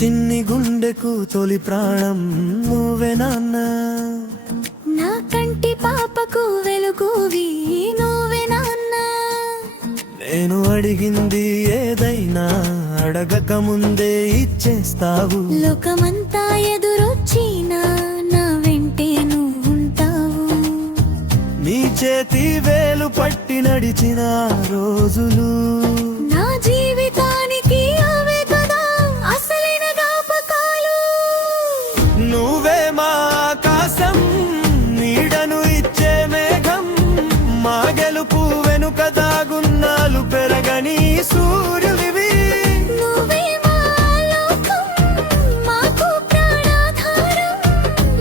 చిన్ని గుండెకు తొలి ప్రాణం నువ్వే నాన్న. నా కంటి పాపకు వెలుగువి నువ్వే నాన్న. నేను అడిగింది ఏదైనా అడగక ముందే ఇచ్చేస్తావు. లోకమంతా ఎదురొచ్చినా నా వెంటే నువ్వుంటావు. నీ చేతి వేలు పట్టి నడిచిన రోజులు నా జీవితానికి అవే కదా అసలైన జ్ఞాపకాలు. నువ్వే మా ఆకాశం, నీడను ఇచ్చే మేఘం, మా గెలుపు వెనుక దాగున్నాలు పెరగని సూర్యుడివి. నువ్వే మా లోకం, మాకు ప్రాణాధారం,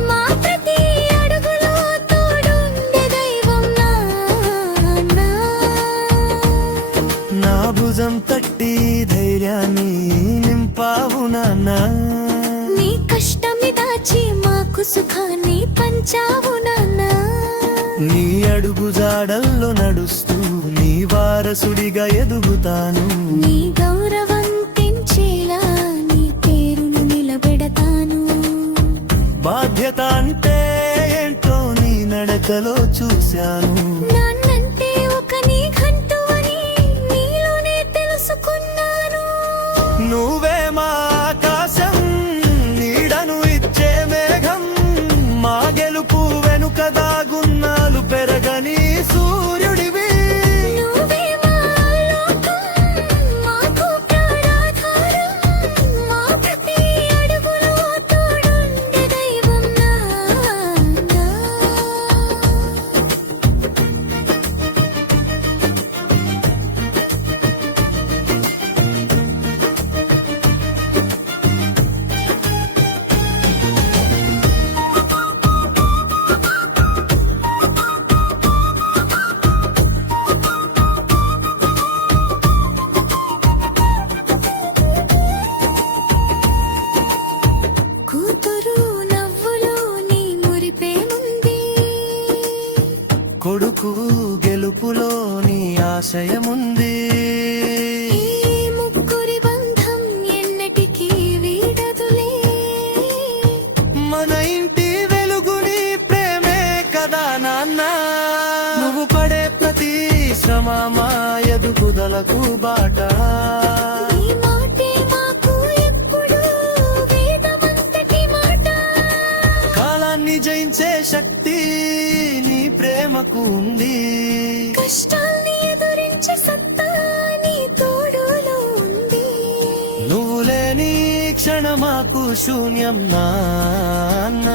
మా ప్రతి అడుగులో తోడుండే దైవం నాన్న. నా భుజం తట్టి ధైర్యాన్ని నింపావు నాన్న. నీ కష్టమి దాచి మాకు సుఖాన్ని పంచావు నాన్న. నీ అడుగు జాడల్లో నడుస్తూ నీ వారసుడిగా ఎదుగుతాను. నీ గౌరవం పెంచేలా నీ పేరును నిలబెడతాను. బాధ్యత అంటే ఏంటో నీ నడకలో చూశాను. నాన్నంటే ఒక నీ గంటు అని నీలోనే తెలుసుకున్నాను. నువ్వే మా ఆకాశం, నీడను ఇచ్చే మేఘం, మా గెలుపు వెనుక దాగున్నాలు పెరగని సూర్యుడివి. నువ్వే మా లోకం, మాకు ప్రాణాధారం, మా ప్రతి అడుగులో తోడుండే దైవం నాన్న. కూతురు నవ్వులో నీ మురిపేముంది. కొడుకు గెలుపులో నీ ఆశయముంది. ఈ ముగ్గురి బంధం ఎన్నటికీ వీడదులే. మన ఇంటి వెలుగుని ప్రేమే కదా నాన్న. నువ్వు పడే ప్రతి శ్రమ మా ఎదుగుదలకు బాట. ఈ మాటే మాకు ఎప్పుడూ వేదమంతటి మాట. కాలాన్ని జయించే శక్తి నీ ప్రేమకు ఉంది. కష్టాల్ని ఎదురించే సత్తా నీ తోడులో ఉంది. నువ్వు లేని క్షణమాకు శూన్యం నాన్న.